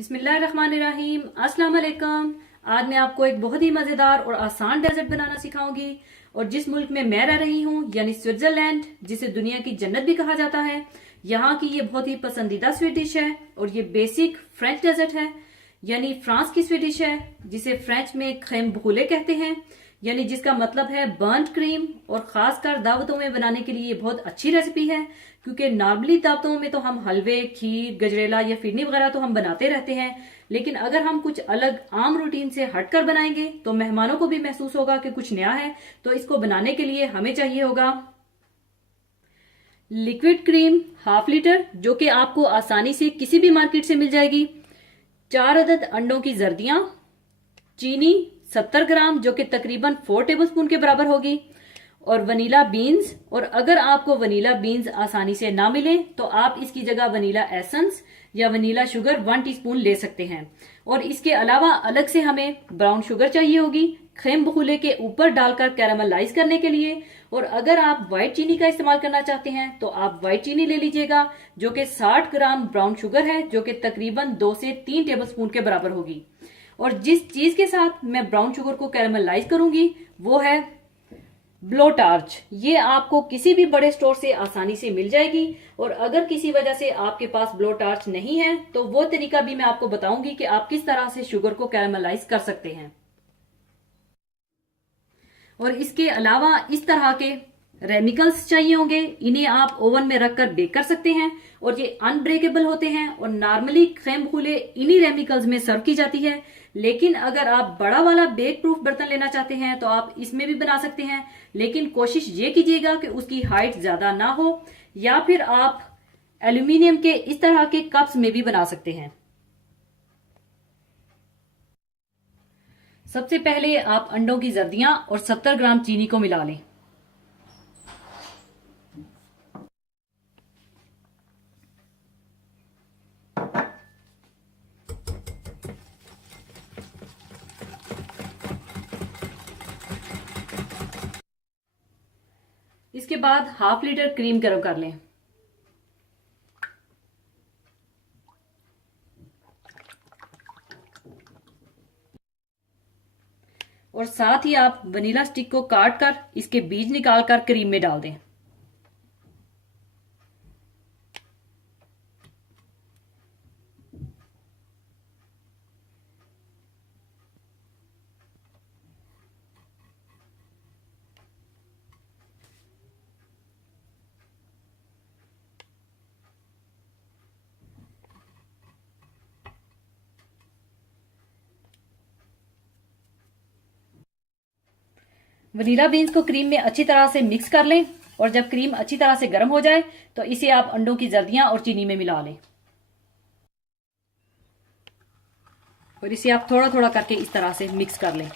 बिस्मिल्लाहिर्रहमानिर्रहीम। अस्सलाम वालेकुम। आज मैं आपको एक बहुत ही मजेदार और आसान डेजर्ट बनाना सिखाऊंगी। और जिस मुल्क में मैं रह रही हूँ यानी स्विट्जरलैंड, जिसे दुनिया की जन्नत भी कहा जाता है, यहाँ की ये बहुत ही पसंदीदा स्वीट डिश है। और ये बेसिक फ्रेंच डेजर्ट है, यानी फ्रांस की स्वीट डिश है, जिसे फ्रेंच में crème brûlée कहते हैं, यानी जिसका मतलब है बर्न्ट क्रीम। और खासकर दावतों में बनाने के लिए ये बहुत अच्छी रेसिपी है, क्योंकि नॉर्मली दावतों में तो हम हलवे, खीर, गजरेला या फिरनी वगैरह तो हम बनाते रहते हैं, लेकिन अगर हम कुछ अलग आम रूटीन से हटकर बनाएंगे तो मेहमानों को भी महसूस होगा कि कुछ नया है। तो इसको बनाने के लिए हमें चाहिए होगा लिक्विड क्रीम हाफ लीटर, जो कि आपको आसानी से किसी भी मार्केट से मिल जाएगी। 4 अदद अंडों की जर्दियां, चीनी 70 ग्राम, जो कि तकरीबन 4 टेबलस्पून के बराबर होगी, और वनीला बीन्स। और अगर आपको वनीला बीन्स आसानी से ना मिले तो आप इसकी जगह वनीला एसेंस या वनीला शुगर 1 टीस्पून ले सकते हैं। और इसके अलावा अलग से हमें ब्राउन शुगर चाहिए होगी crème brûlée के ऊपर डालकर कैरामलाइज करने के लिए। और अगर आप व्हाइट चीनी का इस्तेमाल करना चाहते हैं तो आप व्हाइट चीनी ले लीजिएगा, जो कि 60 ग्राम ब्राउन शुगर है, जो कि तकरीबन 2 से 3 टेबलस्पून के बराबर होगी। और जिस चीज के साथ मैं ब्राउन शुगर को कैरामलाइज करूंगी वो है ब्लो टार्च। ये आपको किसी भी बड़े स्टोर से आसानी से मिल जाएगी। और अगर किसी वजह से आपके पास ब्लो टार्च नहीं है तो वो तरीका भी मैं आपको बताऊंगी कि आप किस तरह से शुगर को कैरामलाइज कर सकते हैं। और इसके अलावा इस तरह के रेमिकल्स चाहिए होंगे, इन्हें आप ओवन में रखकर बेक कर सकते हैं और ये अनब्रेकेबल होते हैं। और नॉर्मली crème brûlée इन्हीं रेमिकल्स में सर्व की जाती है, लेकिन अगर आप बड़ा वाला बेक प्रूफ बर्तन लेना चाहते हैं तो आप इसमें भी बना सकते हैं, लेकिन कोशिश ये कीजिएगा कि उसकी हाइट ज्यादा ना हो। या फिर आप एल्यूमिनियम के इस तरह के कप्स में भी बना सकते हैं। सबसे पहले आप अंडों की जर्दियां और 70 ग्राम चीनी को मिला लें। इसके बाद हाफ लीटर क्रीम गर्म कर लें। और साथ ही आप वनीला स्टिक को काट कर इसके बीज निकालकर क्रीम में डाल दें। वनीला बीन्स को क्रीम में अच्छी तरह से मिक्स कर लें। और जब क्रीम अच्छी तरह से गर्म हो जाए तो इसे आप अंडों की जर्दियां और चीनी में मिला लें। और इसे आप थोड़ा थोड़ा करके इस तरह से मिक्स कर लें।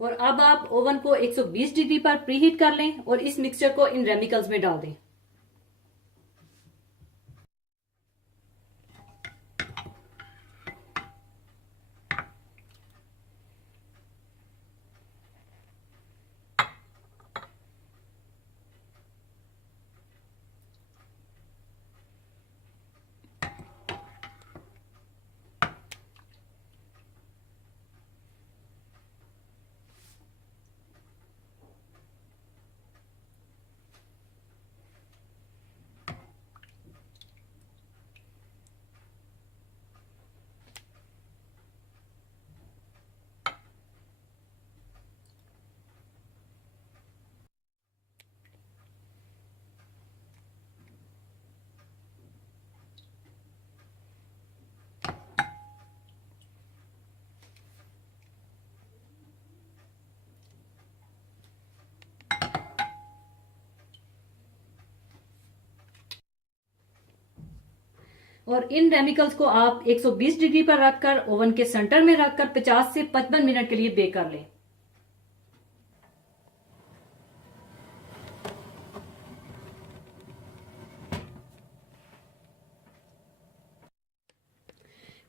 और अब आप ओवन को 120 डिग्री पर प्रीहीट कर लें और इस मिक्सचर को इन रेमिकल्स में डाल दें। और इन रेमिकल्स को आप 120 डिग्री पर रखकर ओवन के सेंटर में रखकर 50 से 55 मिनट के लिए बेक कर लें।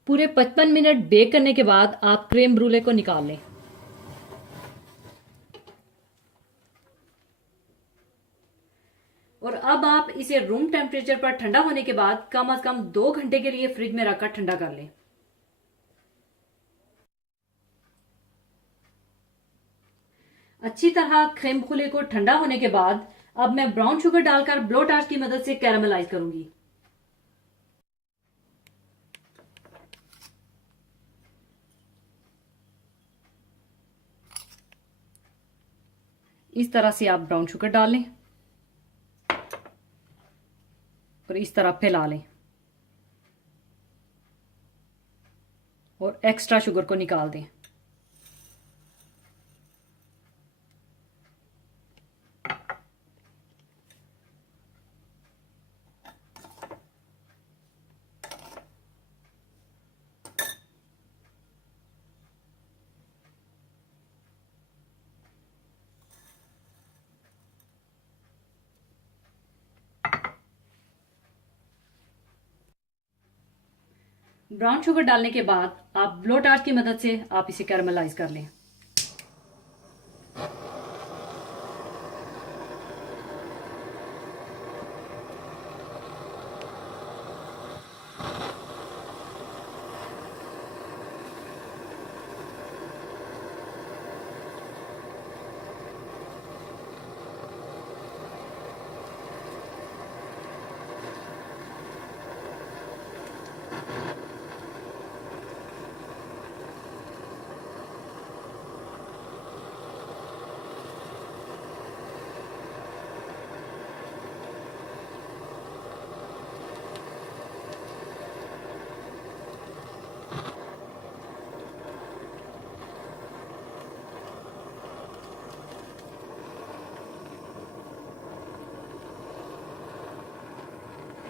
पूरे 55 मिनट बेक करने के बाद आप क्रीम ब्रूले को निकाल लें। और अब आप इसे रूम टेम्परेचर पर ठंडा होने के बाद कम से कम 2 घंटे के लिए फ्रिज में रखकर ठंडा कर लें। अच्छी तरह क्रीम ब्रूले को ठंडा होने के बाद अब मैं ब्राउन शुगर डालकर ब्लो टार्च की मदद से कैरामलाइज करूंगी। इस तरह से आप ब्राउन शुगर डाल लें और इस तरह फैला लें और एक्स्ट्रा शुगर को निकाल दें। ब्राउन शुगर डालने के बाद आप ब्लो टार्च की मदद से आप इसे कैरामलाइज कर लें।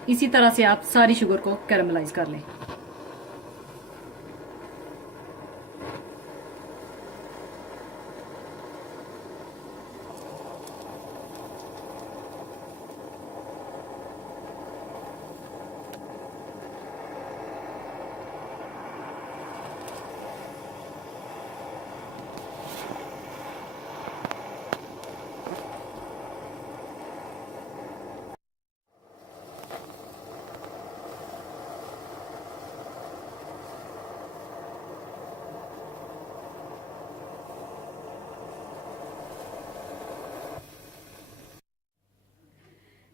इसी तरह से आप सारी शुगर को कैरामलाइज कर लें।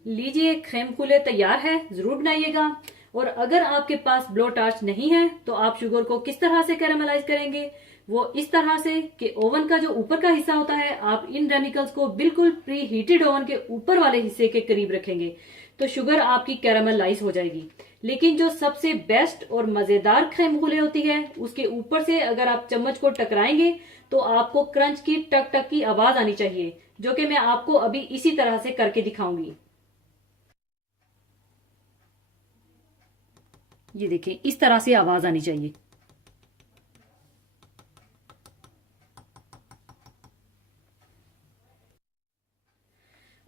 लीजिए, क्रीम ब्रूले तैयार है, जरूर बनाइएगा। और अगर आपके पास ब्लो टार्च नहीं है तो आप शुगर को किस तरह से कैरामलाइज करेंगे, वो इस तरह से कि ओवन का जो ऊपर का हिस्सा होता है आप इन रेमिकल्स को बिल्कुल प्री हीटेड ओवन के ऊपर वाले हिस्से के करीब रखेंगे तो शुगर आपकी कैरामलाइज हो जाएगी। लेकिन जो सबसे बेस्ट और मजेदार क्रीम ब्रूले होती है उसके ऊपर से अगर आप चम्मच को टकराएंगे तो आपको क्रंच की टक टक की आवाज आनी चाहिए, जो कि मैं आपको अभी इसी तरह से करके दिखाऊंगी। ये देखिए, इस तरह से आवाज आनी चाहिए।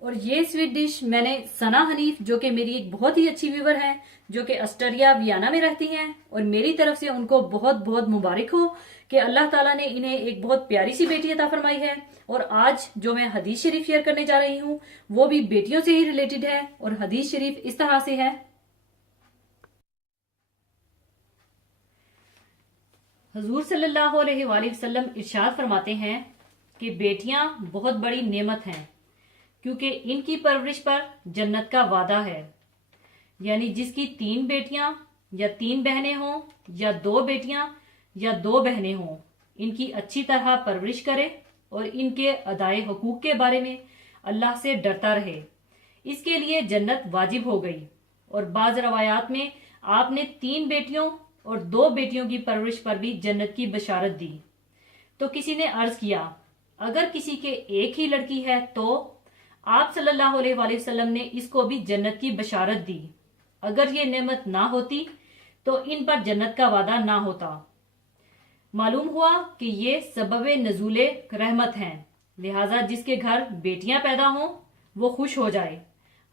और ये स्वीट डिश मैंने सना हनीफ, जो कि मेरी एक बहुत ही अच्छी व्यूवर है, जो कि ऑस्ट्रिया वियना में रहती हैं, और मेरी तरफ से उनको बहुत बहुत मुबारक हो कि अल्लाह ताला ने इन्हें एक बहुत प्यारी सी बेटी अता फरमाई है। और आज जो मैं हदीस शरीफ शेयर करने जा रही हूँ वो भी बेटियों से ही रिलेटेड है। और हदीस शरीफ इस तरह से है, हुजूर सल्लल्लाहु अलैहि वसल्लम इरशाद फरमाते हैं कि बेटियां बहुत बड़ी नेमत हैं क्योंकि इनकी परवरिश पर जन्नत का वादा है। यानी जिसकी 3 बेटियां या 3 बहनें हों या 2 बेटियां या 2 बहनें हों, इनकी अच्छी तरह परवरिश करे और इनके अदाए हकूक के बारे में अल्लाह से डरता रहे, इसके लिए जन्नत वाजिब हो गई। और बाज रवायात में आपने 3 बेटियों और 2 बेटियों की परवरिश पर भी जन्नत की बशारत दी। तो किसी ने अर्ज किया, अगर किसी के एक ही लड़की है तो आप सल्लल्लाहु अलैहि वसल्लम ने इसको भी जन्नत की बशारत दी। अगर ये नेमत ना होती तो इन पर जन्नत का वादा ना होता। मालूम हुआ कि ये सबब नजूले रहमत हैं, लिहाजा जिसके घर बेटियां पैदा हों वो खुश हो जाए,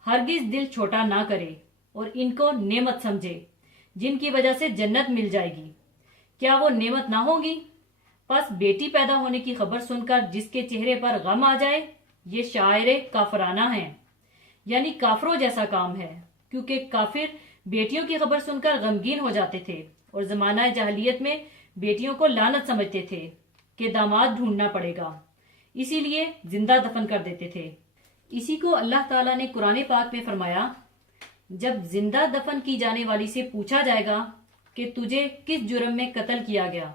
हरगिज दिल छोटा ना करे और इनको नेमत समझे, जिनकी वजह से जन्नत मिल जाएगी, क्या वो नेमत ना होगी? बस बेटी पैदा होने की खबर सुनकर जिसके चेहरे पर गम आ जाए, ये शायरे काफराना है, यानी काफरों जैसा काम है। क्योंकि काफिर बेटियों की खबर सुनकर गमगीन हो जाते थे और जमाना जाहलियत में बेटियों को लानत समझते थे कि दामाद ढूंढना पड़ेगा, इसीलिए जिंदा दफन कर देते थे। इसी को अल्लाह ताला ने कुरान पाक में फरमाया, जब जिंदा दफन की जाने वाली से पूछा जाएगा कि तुझे किस जुर्म में कत्ल किया गया,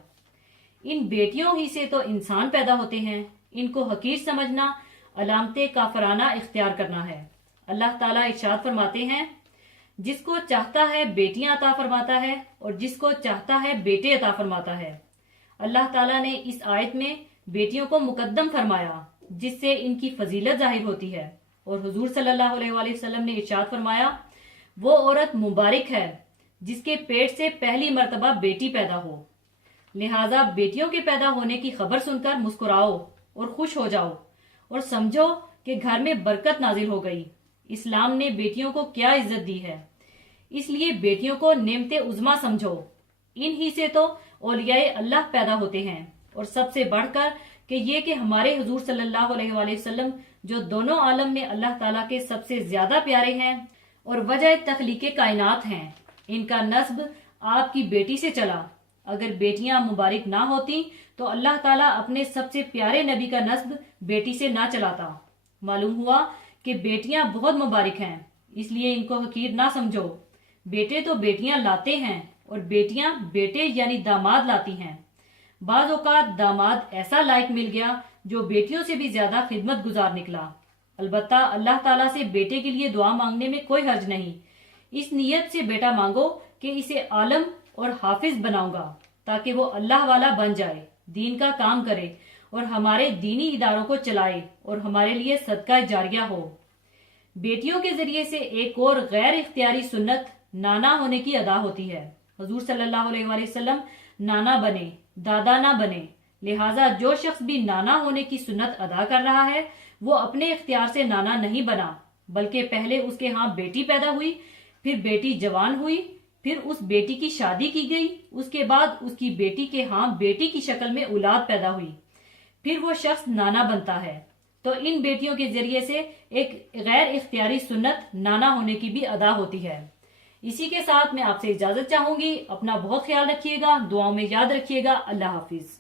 इन बेटियों ही से तो इंसान पैदा होते हैं, इनको हकीर समझना अलामते काफराना इख्तियार करना है। अल्लाह ताला इरशाद फरमाते हैं, जिसको चाहता है बेटियां अता फरमाता है और जिसको चाहता है बेटे अता फरमाता है। अल्लाह ताला ने इस आयत में बेटियों को मुकद्दम फरमाया, जिससे इनकी फजीलत जाहिर होती है। और हुजूर सल्लल्लाहु अलैहि वसल्लम ने इरशाद फरमाया, वो औरत मुबारक है जिसके पेट से पहली मर्तबा बेटी पैदा हो। लिहाजा बेटियों के पैदा होने की खबर सुनकर मुस्कुराओ और खुश हो जाओ और समझो कि घर में बरकत नाजिल हो गई। इस्लाम ने बेटियों को क्या इज्जत दी है, इसलिए बेटियों को नेमते उज़्मा समझो। इन ही से तो औलियाए अल्लाह पैदा होते हैं। और सबसे बढ़कर कि ये कि हमारे हुजूर सल्लल्लाहु अलैहि वसल्लम जो दोनों आलम में अल्लाह ताला के सबसे ज्यादा प्यारे हैं और वजह तख्लीक़े कायनात हैं, इनका नस्ब आपकी बेटी से चला। अगर बेटियां मुबारक ना होती तो अल्लाह ताला अपने सबसे प्यारे नबी का नस्ब बेटी से ना चलाता। मालूम हुआ कि बेटियां बहुत मुबारक हैं, इसलिए इनको हकीर ना समझो। बेटे तो बेटियां लाते हैं और बेटियां बेटे यानी दामाद लाती हैं। बाज़ औक़ात दामाद ऐसा लायक मिल गया जो बेटियों से भी ज्यादा खिदमत गुजार निकला। अलबत्ता अल्लाह ताला से बेटे के लिए दुआ मांगने में कोई हर्ज नहीं। इस नीयत से बेटा मांगो कि इसे आलम और हाफिज बनाऊंगा, ताकि वो अल्लाह वाला बन जाए, दीन का काम करे और हमारे दीनी इदारों को चलाए और हमारे लिए सदका जारिया हो। बेटियों के जरिए से एक और गैर इख्तियारी सुन्नत नाना होने की अदा होती है। हुजूर सल्लल्लाहु अलैहि वसल्लम नाना बने, दादा ना बने। लिहाजा जो शख्स भी नाना होने की सुन्नत अदा कर रहा है, वो अपने इख्तियार से नाना नहीं बना, बल्कि पहले उसके यहाँ बेटी पैदा हुई, फिर बेटी जवान हुई, फिर उस बेटी की शादी की गई, उसके बाद उसकी बेटी के यहाँ बेटी की शक्ल में औलाद पैदा हुई, फिर वो शख्स नाना बनता है। तो इन बेटियों के जरिए से एक गैर इख्तियारी सुन्नत नाना होने की भी अदा होती है। इसी के साथ मैं आपसे इजाजत चाहूंगी। अपना बहुत ख्याल रखिएगा, दुआओं में याद रखिएगा। अल्लाह हाफिज।